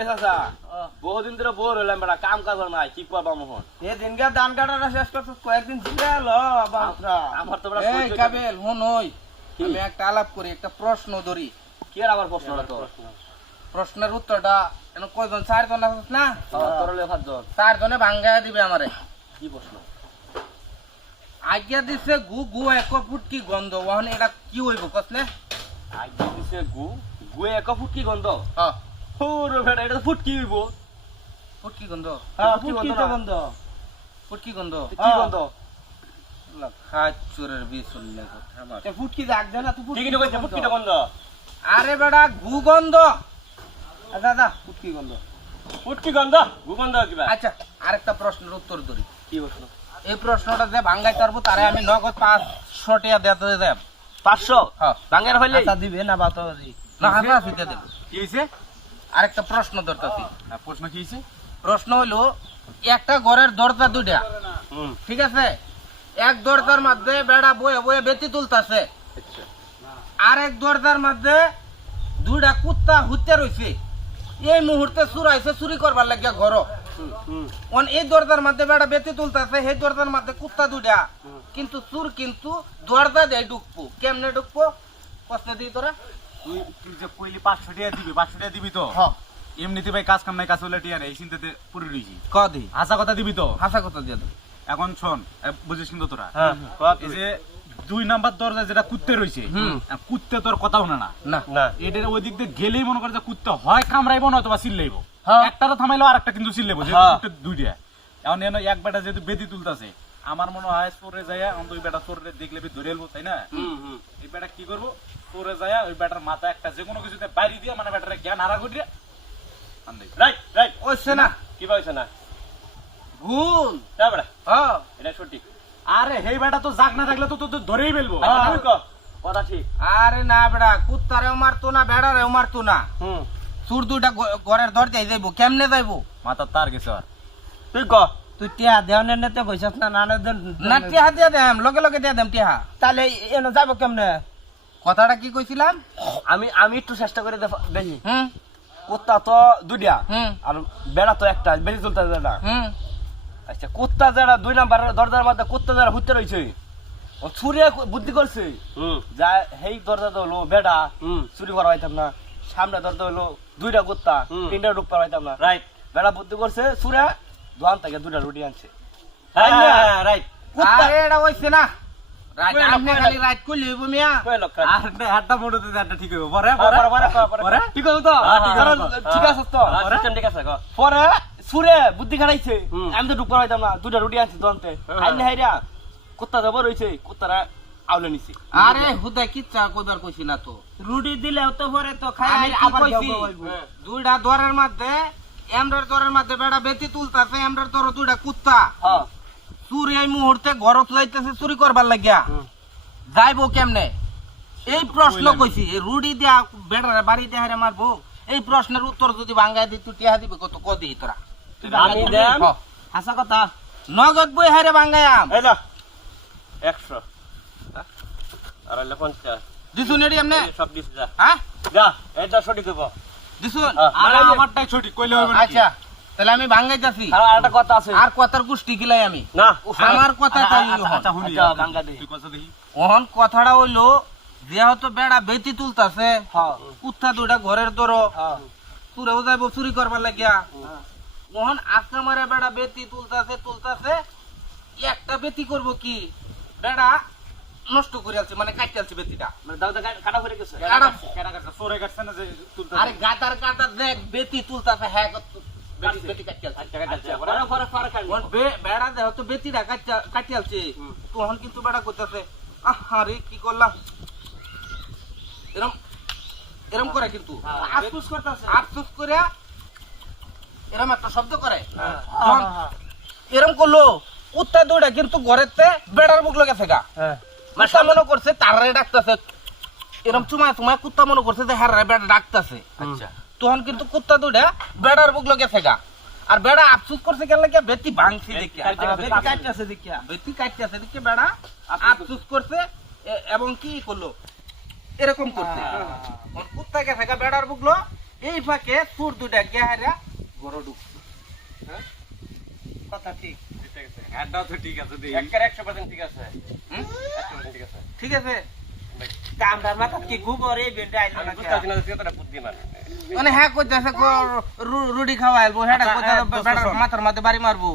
এ চাচা বহুদিন ধরে বোর হইলাম বেটা, কাম কাজ নাই, কি করবা মোহন? এ দিনকে ধান কাটাটা শেষ করছিস, কয়েকদিন জিরা এলো বাপরা। আমার তো বেটা এই সহ্য কাবিল হুন ওই আমি একটা আলাপ করি, একটা প্রশ্ন ধরি। কি আর আবার প্রশ্নটা তো? প্রশ্নের উত্তরটা কেন কয়জন? 4 জন আছিস না? তরলে ভাতজন। 4 জনে ভাঙ্গায় দিবে আমারে। কি প্রশ্ন? আজ্ঞা দিছে গু গু এক ফুট কি গন্ধ, ওখানে এটা কি হইব কসলে? আগে দিছে গুয়ে এক ফুট কি গন্ধ? হ্যাঁ ওরে বেটা, এটা তো ফুট কি হইব? ফুট কি গন্ধ? হ্যাঁ, কি ফুটকি গন্ধ তো না? বন্ধ। ফুট কি গন্ধ? কি গন্ধ? খাচুরের বিষ উল্লেখ কথা আমার। এ ফুটকি দেখ না, তুই ঠিকই তো কইছে, ফুট কি গন্ধ? আরে বেটা গু গন্ধ। দাদা ফুটকি গন্ধ। ফুট কি গন্ধ? গন্ধ কিবা? আচ্ছা আরেকটা প্রশ্নের উত্তর ধরি। কি প্রশ্ন? এই প্রশ্নটা যে ভাঙ্গাই পারবো তারে আমি নগদ 500 টাকা দিতে দেব। 500? হ্যাঁ বাঙ্গার হইলে আচ্ছা দিবে না বাতো দি। না হাসা দিতে দেব। কি হইছে? আরেকটা প্রশ্ন ধরতাছি। প্রশ্ন কি হইছে? প্রশ্ন হইলো একটা ঘরের দরজা দুইটা, হুম, ঠিক আছে? এক দরজার মধ্যে বেড়া বয়ে বয়ে বেতি তুলতাছে, আচ্ছা। আর এক দরজার মধ্যে দুইটা কুত্তা হুতে রইছে। এই মুহূর্তে চুরাইছে চুরি করবার লাগিয়া ঘর। হুম, এই দরজার মধ্যে বেড়া বেতি তুলতাছে, সেই দরজার মধ্যে কুত্তা দুইটা, কিন্তু চুর কিন্তু দরজা দিয়ে ঢুকবো। কেমনে ঢুকবো প্রশ্ন দিই তোরা? তুই যে কইলি 500 টাকা দিবি, 500 টাকা দিবি তো? হ্যাঁ এমনিতে ভাই কাজ কাম নাই, কাজ হলে টিয়া নেই, এই চিন্তাতে পড়ে রইছি। কদি হাসা কথা দিবি তো? হাসা কথা দিয়ে দেব। এখন শোন, বুঝিস কিন্তু তোরা, হ্যাঁ, এই যে 2 নাম্বার দরজা যেটা কুত্তে রইছে, কুত্তে তোর কথাও না না না না, এটার ওই দিক দিয়ে গেলেই মনে করে যে কুত্তে হয় কামড়াইবো না অথবা চিল্লাইবো। হ্যাঁ। একটা তো থামাইলো আর একটা কিন্তু চিল্লাইবো, যে হ্যাঁ। কুত্তে দুইটা। এখন এনে এক বেটা যেহেতু বেদি তুলতাছে, আমার মনে হয় চোরে যায় অন্ত ওই বেটা চোরে দেখলে ধরে এলবো, তাই না? এই বেটা কি করবো, চোরে যায় ওই বেটার মাথা একটা যে কোনো কিছুতে বাইরে দিয়ে, মানে বেটারে জ্ঞান হারা করিয়া আন্দাই। Right right. ওইছে না কি পাইছ না? ভুল। না বেটা, হ্যাঁ এটা সঠিক। আরে হে বেটা তো জাগ না থাকলে তো তো ধরেই ফেলবো। আচ্ছা, তুমি কও, কথা ঠিক। আরে না বেড়া, কুত্তারেও মারতো না বেড়ারেও মারতো না, হুম, চুর দুইটা ঘরের দরজায় যাইবো। কেমনে যাইবো? মাথার তার গেছে আর। তুই ক। তুই টিয়া দেওয়ানে নেতে কইছস না না না টিহা দিয়ে দেম, লগে লগে দিয়ে দেম টিহা। তাহলে এনে যাবো কেমনে? কথাটা কি কইছিলাম? আমি একটু চেষ্টা করে দেখি। হুম কুত্তা তো দুইটা হুম আর বেড়া তো একটা, বেশি চলতে না। হুম আচ্ছা, কুত্তা যারা 2 নাম্বার দরজার মধ্যে কুত্তা যারা হুতে রইছে, ও ছুরি বুদ্ধি করছে যা হেই দরজা তো হলো বেড়া, চুরি করা হইতাম না। সামনে দরজা হলো 2টা কুত্তা, 3টা ঢুক পারা হইতাম না। রাইট, বেড়া বুদ্ধি করছে, চুরা দোকান থেকে 2টা রুটি আনছে। রাইট। কুত্তা আরে এটা হইছে না। রাইট কইলো, আপনি কইলো। খালি রাইট কইলে হইবো মিয়া। কয় লক্ষ? আর হাতটা মোড়ে দিতে একটা ঠিক হইব। পরে পরে পরে ঠিক আছে তো? ঠিক আছে তো? ঠিক আছে। পরে সুরে বুদ্ধি খাটাইছে, আমি তো ঢুক পারা হইতাম না। 2টা রুটি আনছে দোকানতে। আইনে হাইরা কুত্তা যাবো রইছে, কুত্তারা আউলে নিছে। আরে হুদা কিচ্ছা কইবার কইছি না তো। রুটি দিলেও তো পরে তো খাই আমি কি আবার কইছি? যাবো হইবো। দুইটা দরের মধ্যে, এমরার দরের মধ্যে বেড়া বেতি তুলতাছে, এমরার দর দুইটা কুত্তা। হ্যাঁ, চুরি এই মুহূর্তে ঘরত যাইতেছে চুরি করবার লাগিয়া। যাইবো কেমনে? এই প্রশ্ন কইছি। এই রুডি দিয়া বেড়ারে বাড়ি দিয়া হারে মারবো। এই প্রশ্নের উত্তর যদি ভাঙ্গাই দি তুই টিহা দিবি কত কদি তোরা? আমি দেম হ, হাসা কথা। নগদ বই হারে ভাঙ্গায়াম। এই না 100 আর হইলো 50 দিছুন এডি এমনে? সব দিছ যা হ্যাঁ যা, এটা সঠিক দেব। দিছুন? আর আমারটাই সঠিক কইলে হইব না। আচ্ছা তাহলে আমি ভাঙ্গাইতাছি। আর একটা কথা আছে। আর কথার গুষ্টি গিলাই আমি। না, আমার কথা তাই আচ্ছা শুনি, আচ্ছা, ভাঙ্গা দে। তুই কথা দেখি। ওহন কথাটা হইলো যেহেতু বেড়া বেতি তুলতাছে, হ্যাঁ, কুত্তা দুইটা ঘরের দর হ্যাঁ, চুরেও যাইব চুরি করবার লাগিয়া। ওহন আজকে মারে বেড়া বেতি তুলতাছে একটা বেতি করব কি, বেড়া নষ্ট করে আছে, মানে কাটতে আছে বেতিটা। মানে দাও কাটা পড়ে গেছে। কাটা। কেডা কাটছে? চোরে কাটছে না যে তুলতে? আরে গাদার গাদার দেখ বেতি তুলতাছে, হ্যাঁ বেতি কাটতে আছে। আচ্ছা, পরে কাটবো। বেড়া দেহ তো বেতিটা কাটতে আছে, তখন কিন্তু বেড়া করতেছে আরে কি করলাম, এরম এরম করে কিন্তু আফসোস করতেছে। আফসোস করে এরম একটা শব্দ করে। যখন এরম করলো উত্তা দৌড়া কিন্তু ঘরেতে বেড়ার মুখ লেগেছে গা। কুত্তা মনে করছে তারারে ডাকতেছে, এরম চুমায় কুত্তা মনে করছে যে হ্যাঁ বেড়া ডাকতেছে। আচ্ছা, তখন কিন্তু কুত্তা দৌড়া বেড়ার মুখ লেগেছে গা। আর বেড়া আফসোস করছে কেন লাগে, বেতি ভাঙছে দেখে, বেটি কাটতেছে দেখিয়া। বেতি কাটতেছে দেখে বেড়া আফসোস করছে এবং কি করলো এরকম করছে। কুত্তা গেছে গা বেড়ার বুকলো, এই ফাঁকে সুর দুটা গেহারা ঘরে ঢুকছে কথা ঠিক হ্যাঁটাও তো ঠিক আছে দেই একের 100% ঠিক আছে হুম? 100% ঠিক আছে ঠিক আছে কামদার মাথা কি গোবর এই বেটা আইলো না বুঝতে পারছি না তুই কতটা বুদ্ধিমান মানে হ্যাঁ কইতাছে রুটি খাওয়াইবো হ্যাঁ আচ্ছা, কইতাছে দোস্ত, শোন। মাথার মধ্যে বাড়ি মারবো